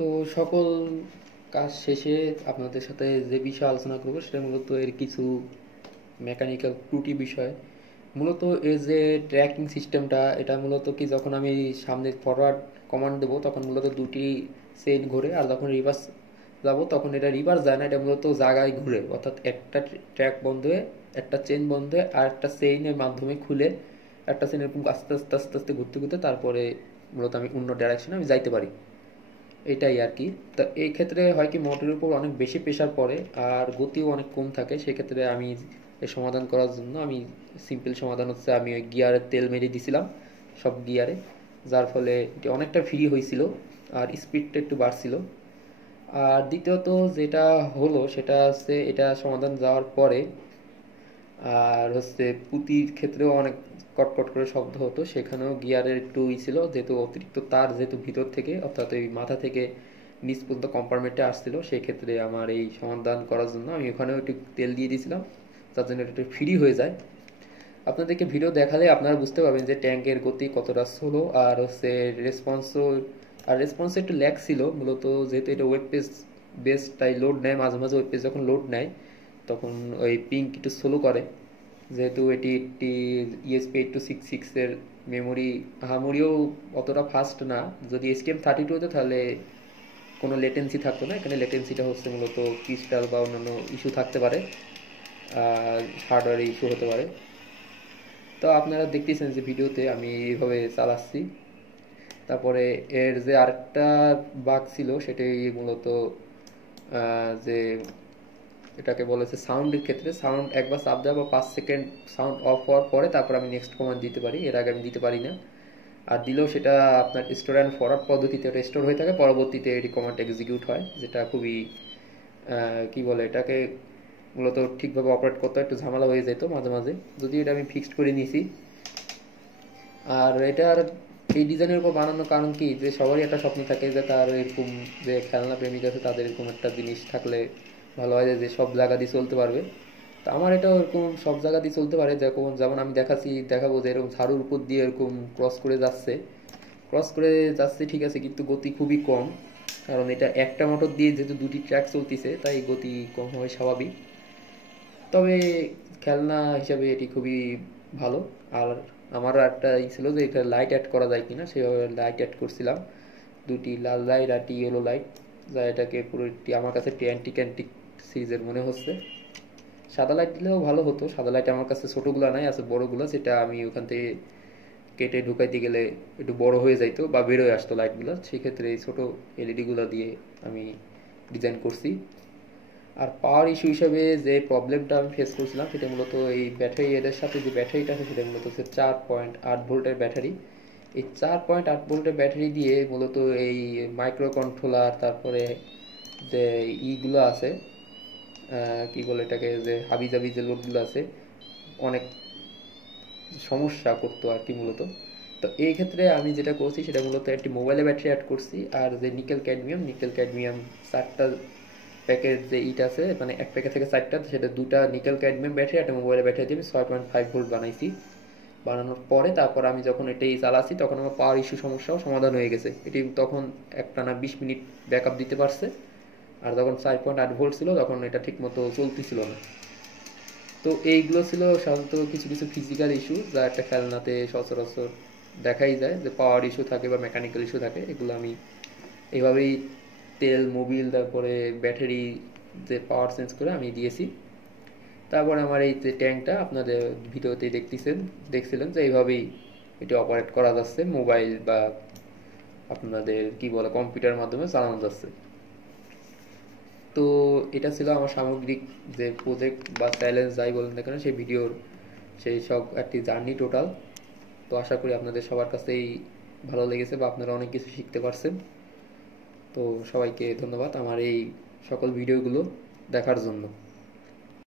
তো সকল কাজ শেষে আপনাদের সাথে যে বিষয়ে আলোচনা করব সেটা মূলত এর কিছু মেকানিক্যাল ত্রুটি বিষয়। মূলত এর যে ট্র্যাকিং সিস্টেমটা, এটা মূলত কি, যখন আমি সামনে ফরওয়ার্ড কমান্ড দেবো তখন মূলত দুটি চেইন ঘুরে, আর যখন রিভার্স যাব তখন এটা রিভার্স যায় না, এটা মূলত জায়গায় ঘুরে, অর্থাৎ একটা ট্র্যাক বন্ধ হয়ে, একটা চেইন বন্ধ হয়ে আর একটা চেইনের মাধ্যমে খুলে একটা চেইন এরকম আস্তে আস্তে আস্তে আস্তে ঘুরতে ঘুরতে তারপরে মূলত আমি অন্য ডাইরেকশনে আমি যাইতে পারি। এটাই আর কি। তা এই ক্ষেত্রে হয় কি, মোটরের উপর অনেক বেশি প্রেশার পড়ে আর গতিও অনেক কম থাকে। সেক্ষেত্রে আমি এর সমাধান করার জন্য আমি সিম্পল সমাধান হচ্ছে, আমি ওই গিয়ারের তেল মেরে দিছিলাম সব গিয়ারে, যার ফলে এটি অনেকটা ফ্রি হয়েছিল আর স্পিডটা একটু বাড়ছিল। আর দ্বিতীয়ত যেটা হলো সেটা হচ্ছে, এটা সমাধান যাওয়ার পরে আর হচ্ছে পুঁতির ক্ষেত্রেও অনেক কটকট করে শব্দ হতো, সেখানেও গিয়ারের একটু ছিল, যেহেতু অতিরিক্ত তার যেহেতু ভিতর থেকে অর্থাৎ ওই মাথা থেকে নিচ পর্যন্ত কম্পার্টমেন্টে আসছিল, সেই ক্ষেত্রে আমার এই সমাধান করার জন্য আমি ওখানেও একটু তেল দিয়ে দিয়েছিলাম, যার জন্য এটা একটু ফ্রি হয়ে যায়। আপনাদেরকে ভিডিও দেখালে আপনারা বুঝতে পারবেন যে ট্যাঙ্কের গতি কতটা স্লো আর হচ্ছে রেসপন্সও, আর রেসপন্সে একটু ল্যাগ ছিল মূলত, যেহেতু এটা ওয়েব পেজ বেস, তাই লোড নেয় মাঝে মাঝে। ওয়েব পেজ যখন লোড নেয় তখন ওই পিঙ্ক একটু স্লো করে, যেহেতু এটি একটি ESP8266-এর মেমোরি, আহামরিও অতটা ফাস্ট না। যদি STM32 হতো তাহলে কোনো লেটেন্সি থাকতো না, এখানে লেটেন্সিটা হচ্ছে মূলত ক্রিস্টাল বা অন্যান্য ইস্যু থাকতে পারে, হার্ডওয়্যার ইস্যু হতে পারে। তো আপনারা দেখতেছেন যে ভিডিওতে আমি এইভাবে চালাচ্ছি। তারপরে এর যে আরেকটা বাগ ছিল সেটাই মূলত যে এটাকে বলেছে সাউন্ডের ক্ষেত্রে, সাউন্ড একবার চাপ দেওয়া বা 5 সেকেন্ড সাউন্ড অফ হওয়ার পরে তারপর আমি নেক্সট কমান্ড দিতে পারি, এর আগে আমি দিতে পারি না। আর দিলেও সেটা আপনার স্টোর অ্যান্ড ফরওয়ার্ড পদ্ধতিতে ওটা স্টোর হয়ে থাকে, পরবর্তীতে এটি কমান্ড এক্সিকিউট হয়, যেটা খুবই কি বলে এটাকে, মূলত ঠিকভাবে অপারেট করতে একটু ঝামেলা হয়ে যেত মাঝে মাঝে, যদি এটা আমি ফিক্সড করে নিয়েছি। আর এটার এই ডিজাইনের উপর বানানোর কারণ কি, যে সবারই একটা স্বপ্ন থাকে যে তার এরকম, যে খেলনা প্রেমিক আছে তাদের এরকম একটা জিনিস থাকলে ভালো হয়, যে সব জায়গা দিয়ে চলতে পারবে। তো আমার এটাও এরকম সব জায়গা দিয়ে চলতে পারে, যেমন যেমন আমি দেখাবো যে এরকম ঝাড়ুর উপর দিয়ে এরকম ক্রস করে যাচ্ছে ঠিক আছে, কিন্তু গতি খুবই কম, কারণ এটা একটা মোটর দিয়ে যেহেতু দুটি ট্র্যাক চলতেছে তাই গতি কম হয় স্বাভাবিক। তবে খেলনা হিসাবে এটি খুবই ভালো। আর আমারও একটা ছিল যে এটা লাইট অ্যাড করা যায় কিনা, সেভাবে লাইট অ্যাড করছিলাম, দুটি লাল লাইট আর একটি ইয়েলো লাইট, যা এটাকে পুরো একটি আমার কাছে একটি অ্যান্টিক অ্যান্টিক সিরিজের মনে হচ্ছে। সাদা লাইট দিলেও ভালো হতো, সাদা লাইট আমার কাছে ছোটোগুলো নাই, আছে বড়গুলো, যেটা আমি ওখান থেকে কেটে ঢুকাইতে গেলে একটু বড় হয়ে যাইতো বা বেরোয় আসতো লাইটগুলো, সেক্ষেত্রে এই ছোটো এলইডিগুলো দিয়ে আমি ডিজাইন করছি। আর পাওয়ার ইস্যু হিসাবে যে প্রবলেমটা আমি ফেস করছিলাম সেটা মূলত এই ব্যাটারি, এদের সাথে যে ব্যাটারিটা আছে সেটা মূলত হচ্ছে 4.8 ভোল্টের ব্যাটারি। এই 4.8 ভোল্টের ব্যাটারি দিয়ে মূলত এই মাইক্রো কন্ট্রোলার, তারপরে যে ইগুলো আছে, কি বলে এটাকে, যে হাবিজাবি যে লোডগুলো আছে, অনেক সমস্যা করতো আর কি মূলত। তো এই ক্ষেত্রে আমি যেটা করছি সেটা মূলত একটি মোবাইলে ব্যাটারি অ্যাড করছি, আর যে নিকেল ক্যাডমিয়াম 4টা প্যাকেট যে ইট আছে, মানে এক প্যাকেট থেকে 4টা, সেটা 2টা নিকেল ক্যাডমিয়াম ব্যাটারি, একটা মোবাইলের ব্যাটারি দিয়ে আমি 6.5 ভোল্ট বানাইছি। বানানোর পরে তারপর আমি যখন এটাই চালাচ্ছি তখন আমার পাওয়ার ইস্যু সমস্যাও সমাধান হয়ে গেছে। এটি তখন একটানা 20 মিনিট ব্যাকআপ দিতে পারছে। আর যখন 4.8 ভোল্ট ছিল তখন এটা ঠিক মতো চলতেছিল না। তো এইগুলো ছিল সাধারণত কিছু কিছু ফিজিক্যাল ইস্যু, যা একটা খেলনাতে সচরাচর দেখাই যায়, যে পাওয়ার ইস্যু থাকে বা মেকানিক্যাল ইস্যু থাকে। এগুলো আমি এইভাবেই তেল, মোবিল, তারপরে ব্যাটারি যে পাওয়ার চেঞ্জ করে আমি দিয়েছি। তারপরে আমার এই যে ট্যাঙ্কটা আপনাদের ভিডিওতে দেখছিলেন যে এইভাবেই এটি অপারেট করা যাচ্ছে, মোবাইল বা আপনাদের কি বলে কম্পিউটার মাধ্যমে চালানো যাচ্ছে। তো এটা ছিল আমার সামগ্রিক যে প্রজেক্ট বা চ্যালেঞ্জ যাই বলেন না কেন, সেই ভিডিওর সেই সব একটি জার্নি টোটাল। তো আশা করি আপনাদের সবার কাছেই ভালো লেগেছে বা আপনারা অনেক কিছু শিখতে পারছেন। তো সবাইকে ধন্যবাদ আমার এই সকল ভিডিওগুলো দেখার জন্য।